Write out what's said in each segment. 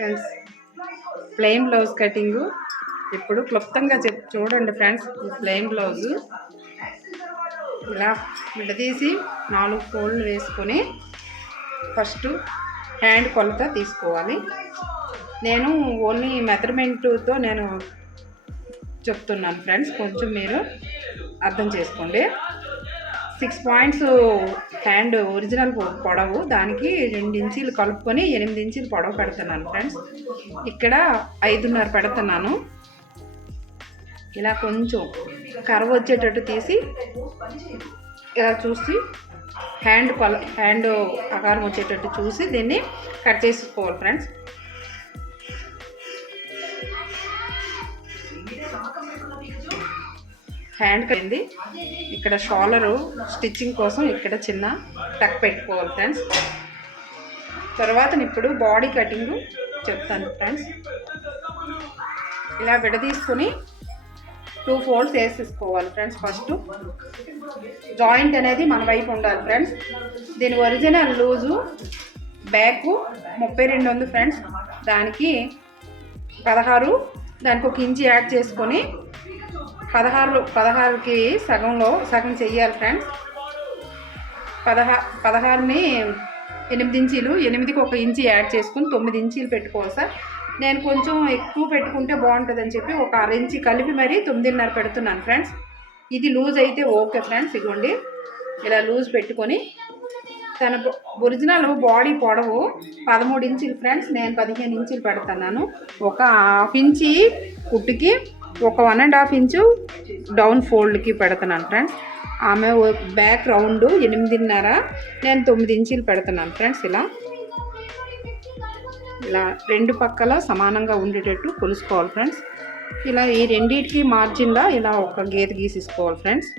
Friends plain blouse cutting ఇప్పుడు క్లుప్తంగా చూడండి ఫ్రెండ్స్. ఈ ప్లెయిన్ బ్లౌజ్ ఇలా విడదీసి 4 ఫోల్డ్లు వేసుకొని ఫస్ట్ హ్యాండ్ కొలత తీసుకోవాలి. నేను ఓన్లీ మెజర్మెంట్తో నేను చెప్తున్నాను ఫ్రెండ్స్, కొంచెం మీరు అర్థం చేసుకోండి. 6 పాయింట్స్ హ్యాండ్ ఒరిజినల్ పొడవు, దానికి 2 ఇంచీలు కలుపుకొని 8 ఇంచీలు పొడవు పెడుతున్నాను ఫ్రెండ్స్. ఇక్కడ 5.5 పెడుతున్నాను. ఇలా కొంచెం కర్వ్ వచ్చేటట్టు తీసి ఇలా చూసి హ్యాండ్ ఆకారం వచ్చేటట్టు చూసి దీన్ని కట్ చేసుకోవాలి ఫ్రెండ్స్. హ్యాండ్ కట్టింది. ఇక్కడ షోల్డరు స్టిచ్చింగ్ కోసం ఇక్కడ చిన్న టక్ పెట్టుకోవాలి ఫ్రెండ్స్. తర్వాత ఇప్పుడు బాడీ కటింగ్ చెప్తాను ఫ్రెండ్స్. ఇలా విడదీసుకొని 2 ఫోల్డ్స్ వేసేసుకోవాలి ఫ్రెండ్స్. ఫస్ట్ జాయింట్ అనేది మన వైపు ఉండాలి ఫ్రెండ్స్. దీని ఒరిజినల్ లూజు బ్యాక్ 32 ఉంది ఫ్రెండ్స్. దానికి 16, దానికి 1 ఇంచ్ యాడ్ చేసుకొని 16కి సగం చెయ్యాలి ఫ్రెండ్స్. 16ని 8 ఇంచీలు, 8కి 1 ఇంచ్ యాడ్ చేసుకుని 9 ఇంచీలు పెట్టుకోవాలి సార్. నేను కొంచెం ఎక్కువ పెట్టుకుంటే బాగుంటుందని చెప్పి ఒక 1/2 ఇంచ్ కలిపి మరి 9.5 పెడుతున్నాను ఫ్రెండ్స్. ఇది లూజ్ అయితే ఓకే ఫ్రెండ్స్. ఇదిగోండి ఇలా లూజ్ పెట్టుకొని తన ఒరిజినల్ బాడీ పొడవు 13 ఇంచీలు ఫ్రెండ్స్. నేను 15 ఇంచీలు పెడుతున్నాను. ఒక 1/2 ఇంచి కుట్టుకి, ఒక 1.5 ఇంచు డౌన్ ఫోల్డ్కి పెడుతున్నాను ఫ్రెండ్స్. ఆమె బ్యాక్ రౌండ్ 8.5, నేను 9 ఇంచీలు పెడుతున్నాను ఫ్రెండ్స్. ఇలా 2 పక్కల సమానంగా ఉండేటట్టు కొలుసుకోవాలి ఫ్రెండ్స్. ఇలా ఈ రెండింటికి మార్జిన్లో ఇలా ఒక గీత గీసేసుకోవాలి ఫ్రెండ్స్.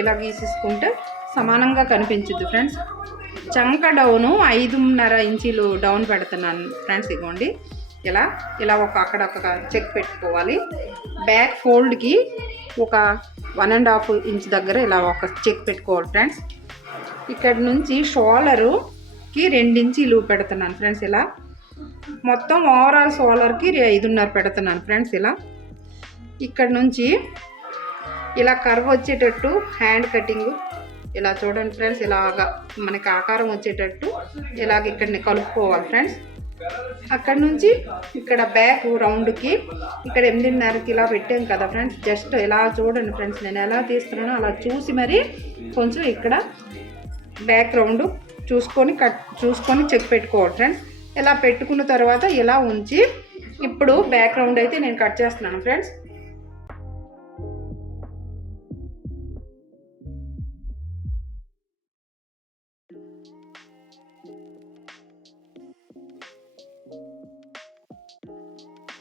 ఇలా గీసేసుకుంటే సమానంగా కనిపించుద్ది ఫ్రెండ్స్. చంక డౌను 5.5 ఇంచీలు డౌన్ పెడుతున్నాను ఫ్రెండ్స్. ఇదిగోండి ఇలా అక్కడ ఒక చెక్ పెట్టుకోవాలి. బ్యాక్ ఫోల్డ్కి ఒక 1.5 ఇంచ్ దగ్గర ఇలా ఒక చెక్ పెట్టుకోవాలి ఫ్రెండ్స్. ఇక్కడ నుంచి షోల్డర్కి 2 ఇంచీలు పెడుతున్నాను ఫ్రెండ్స్. ఇలా మొత్తం ఓవరాల్ షోల్డర్కి 5.5 పెడుతున్నాను ఫ్రెండ్స్. ఇక్కడ నుంచి ఇలా కర్వ్ వచ్చేటట్టు హ్యాండ్ కటింగ్ ఇలా చూడండి ఫ్రెండ్స్. ఇలాగా మనకి ఆకారం వచ్చేటట్టు ఇలాగ ఇక్కడిని కలుపుకోవాలి ఫ్రెండ్స్. అక్కడ నుంచి ఇక్కడ బ్యాక్ రౌండ్కి ఇక్కడ 8.5కి ఇలా పెట్టాం కదా ఫ్రెండ్స్. జస్ట్ ఇలా చూడండి ఫ్రెండ్స్, నేను ఎలా తీస్తున్నానో అలా చూసి మరి కొంచెం ఇక్కడ బ్యాక్ రౌండ్ చూసుకొని చెక్ పెట్టుకోవాలి ఫ్రెండ్స్. ఇలా పెట్టుకున్న తర్వాత ఇలా ఉంచి ఇప్పుడు బ్యాక్ రౌండ్ అయితే నేను కట్ చేస్తున్నాను ఫ్రెండ్స్.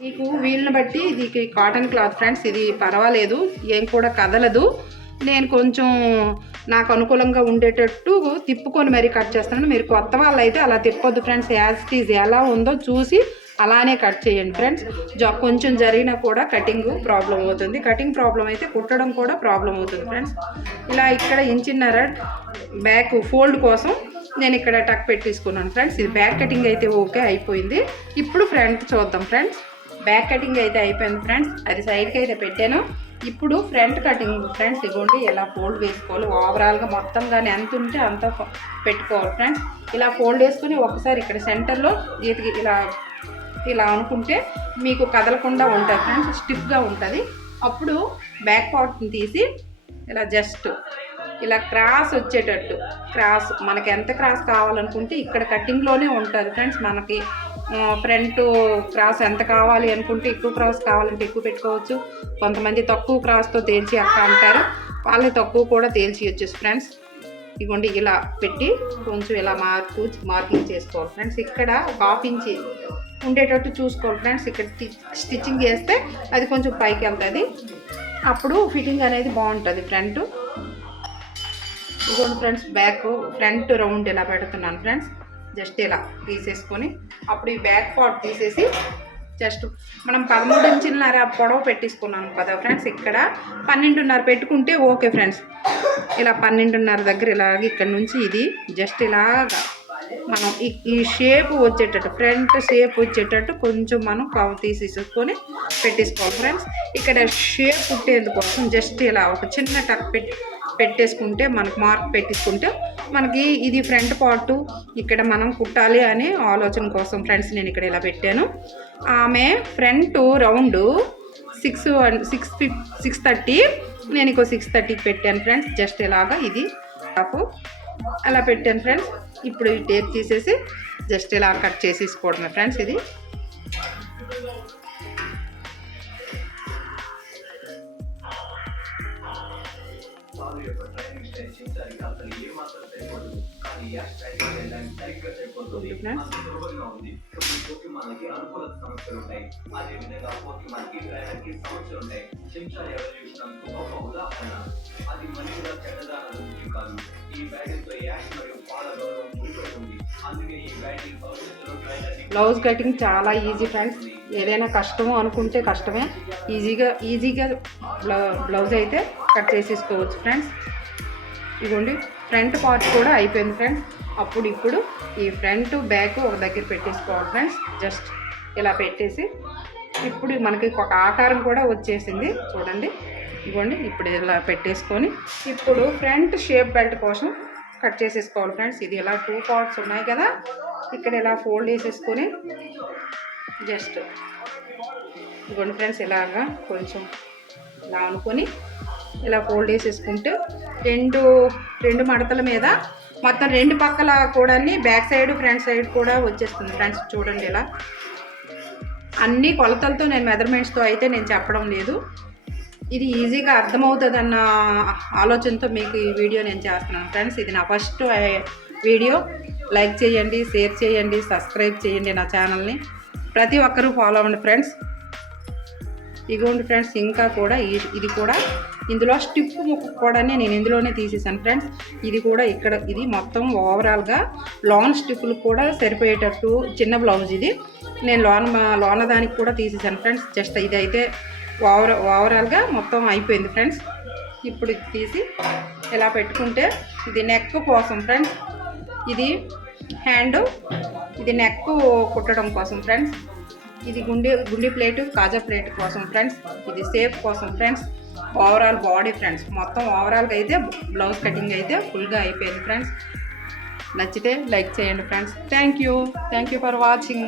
మీకు వీలుని బట్టి ఇది కాటన్ క్లాత్ ఫ్రెండ్స్. ఇది పర్వాలేదు, ఏం కూడా కదలదు. నేను కొంచెం నాకు అనుకూలంగా ఉండేటట్టు తిప్పుకొని మరీ కట్ చేస్తున్నాను. మీరు కొత్త వాళ్ళు అయితే అలా తిప్పొద్దు ఫ్రెండ్స్. యాజ్ ఇట్ ఈజ్ ఎలా ఉందో చూసి అలానే కట్ చేయండి ఫ్రెండ్స్. కొంచెం జరిగినా కూడా కటింగ్ ప్రాబ్లం అవుతుంది. కటింగ్ ప్రాబ్లం అయితే కుట్టడం కూడా ప్రాబ్లం అవుతుంది ఫ్రెండ్స్. ఇలా ఇక్కడ 1.5 ఇంచ్ బ్యాక్ ఫోల్డ్ కోసం నేను ఇక్కడ టక్ పెట్టేసుకున్నాను ఫ్రెండ్స్. ఇది బ్యాక్ కటింగ్ అయితే ఓకే అయిపోయింది. ఇప్పుడు ఫ్రంట్ చూద్దాం ఫ్రెండ్స్. బ్యాక్ కటింగ్ అయితే అయిపోయింది ఫ్రెండ్స్. అది సైడ్కి అయితే పెట్టాను. ఇప్పుడు ఫ్రంట్ కటింగ్ ఫ్రెండ్స్. ఇదిగోండి ఇలా ఫోల్డ్ వేసుకోవాలి. ఓవరాల్గా మొత్తంగానే ఎంత ఉంటే అంత పెట్టుకోవాలి ఫ్రెండ్స్. ఇలా ఫోల్డ్ వేసుకుని ఒకసారి ఇక్కడ సెంటర్లో ఇలా అనుకుంటే మీకు కదలకుండా ఉంటుంది ఫ్రెండ్స్. స్టిఫ్గా ఉంటుంది. అప్పుడు బ్యాక్ పార్ట్ని తీసి ఇలా జస్ట్ ఇలా క్రాస్ వచ్చేటట్టు మనకి ఎంత క్రాస్ కావాలనుకుంటే ఇక్కడ కటింగ్లోనే ఉంటుంది ఫ్రెండ్స్. మనకి ఫ్రంట్ క్రాస్ ఎంత కావాలి అనుకుంటే ఎక్కువ క్రాస్ కావాలంటే ఎక్కువ పెట్టుకోవచ్చు. కొంతమంది తక్కువ క్రాస్తో తేల్చి అక్క అంటారు, వాళ్ళే తక్కువ కూడా తేల్చి వచ్చేసి ఫ్రెండ్స్. ఇదిగోండి ఇలా పెట్టి కొంచెం ఇలా మార్కింగ్ చేసుకోవాలి ఫ్రెండ్స్. ఇక్కడ ఒక 1/2 ఇంచ్ ఉండేటట్టు చూసుకోవాలి ఫ్రెండ్స్. ఇక్కడ స్టిచ్చింగ్ చేస్తే అది కొంచెం పైకి వెళ్తుంది. అప్పుడు ఫిట్టింగ్ అనేది బాగుంటుంది ఫ్రంట్. ఇదిగోండి ఫ్రెండ్స్ ఫ్రంట్ రౌండ్ ఇలా పెడుతున్నాను ఫ్రెండ్స్. జస్ట్ ఇలా తీసేసుకొని అప్పుడు ఈ బ్యాక్ పార్ట్ తీసేసి జస్ట్ మనం 13.5 పొడవు పెట్టించుకున్నాను కదా ఫ్రెండ్స్. ఇక్కడ 12.5 పెట్టుకుంటే ఓకే ఫ్రెండ్స్. ఇలా 12.5 దగ్గర ఇలాగ ఇక్కడ నుంచి ఇది జస్ట్ ఇలాగా మనం ఈ షేప్ వచ్చేటట్టు, ఫ్రంట్ షేప్ వచ్చేటట్టు కొంచెం మనం కవ్ తీసేసుకొని పెట్టేసుకోవాలి ఫ్రెండ్స్. ఇక్కడ షేప్ పుట్టేందుకోసం జస్ట్ ఇలా ఒక చిన్న టక్ పెట్టేసుకుంటే మనకు మార్క్ పెట్టేసుకుంటే మనకి ఇది ఫ్రంట్ పార్టు ఇక్కడ మనం కుట్టాలి అనే ఆలోచన కోసం ఫ్రెండ్స్ నేను ఇక్కడ ఇలా పెట్టాను. ఆమె ఫ్రంట్ రౌండ్ 6:30, నేను ఇంకో 6:30కి పెట్టాను ఫ్రెండ్స్. జస్ట్ ఇలాగా ఇది అలా పెట్టాను ఫ్రెండ్స్. ఇప్పుడు ఈ టేప్ తీసేసి జస్ట్ ఇలా కట్ చేసేసుకోవడమే ఫ్రెండ్స్. ఇది బ్లౌజ్ కటింగ్ చాలా ఈజీ ఫ్రెండ్స్. ఏదైనా కష్టమో అనుకుంటే కష్టమే, ఈజీగా బ్లౌజ్ అయితే కట్ చేసేసుకోవచ్చు ఫ్రెండ్స్. ఇదిగోండి ఫ్రంట్ పార్ట్ కూడా అయిపోయింది ఫ్రెండ్స్. ఇప్పుడు ఈ ఫ్రంట్ బ్యాక్ ఒక దగ్గర పెట్టేసుకోవాలి ఫ్రెండ్స్. జస్ట్ ఇలా పెట్టేసి ఇప్పుడు మనకి ఒక ఆకారం కూడా వచ్చేసింది చూడండి. ఇదిగోండి ఇప్పుడు ఇలా పెట్టేసుకొని ఇప్పుడు ఫ్రంట్ షేప్ బెల్ట్ కోసం కట్ చేసేసుకోవాలి ఫ్రెండ్స్. ఇది ఇలా 2 పార్ట్స్ ఉన్నాయి కదా, ఇక్కడ ఇలా ఫోల్డ్ చేసేసుకొని జస్ట్ ఇదిగోండి ఫ్రెండ్స్ ఇలాగా కొంచెం ఇలా అనుకొని ఇలా ఫోల్డ్ చేసేసుకుంటే రెండు మడతల మీద మొత్తం 2 పక్కల కూడా బ్యాక్ సైడ్ ఫ్రంట్ సైడ్ కూడా వచ్చేస్తుంది ఫ్రెండ్స్. చూడండి ఇలా అన్ని కొలతలతో నేను మెజర్మెంట్స్తో అయితే నేను చెప్పడం లేదు. ఇది ఈజీగా అర్థమవుతుంది అన్న ఆలోచనతో మీకు ఈ వీడియో నేను చేస్తున్నాను ఫ్రెండ్స్. ఇది నా ఫస్ట్ వీడియో. లైక్ చేయండి, షేర్ చేయండి, సబ్స్క్రైబ్ చేయండి నా ఛానల్ని. ప్రతి ఒక్కరూ ఫాలో అవ్వండి ఫ్రెండ్స్. ఇదిగోండి ఫ్రెండ్స్ ఇంకా కూడా ఇది కూడా ఇందులో స్టిప్ ముక్క కూడా నేను ఇందులోనే తీసేసాను ఫ్రెండ్స్. ఇది కూడా ఇక్కడ ఇది మొత్తం ఓవరాల్గా లాన్ స్టిప్పులు కూడా సరిపోయేటట్టు చిన్న బ్లౌజ్ ఇది. నేను లోన దానికి కూడా తీసేసాను ఫ్రెండ్స్. జస్ట్ ఇదైతే ఓవరాల్గా మొత్తం అయిపోయింది ఫ్రెండ్స్. ఇప్పుడు ఇది తీసి ఇలా పెట్టుకుంటే ఇది నెక్ కోసం ఫ్రెండ్స్. ఇది హ్యాండ్, ఇది నెక్ కుట్టడం కోసం ఫ్రెండ్స్. ఇది గుండి ప్లేటు, కాజా ప్లేట్ కోసం ఫ్రెండ్స్. ఇది సేఫ్ కోసం ఫ్రెండ్స్. Overall body friends. మొత్తం ఓవరాల్గా అయితే బ్లౌజ్ కటింగ్ అయితే ఫుల్గా అయిపోయింది ఫ్రెండ్స్. నచ్చితే లైక్ చేయండి friends. Thank you for watching.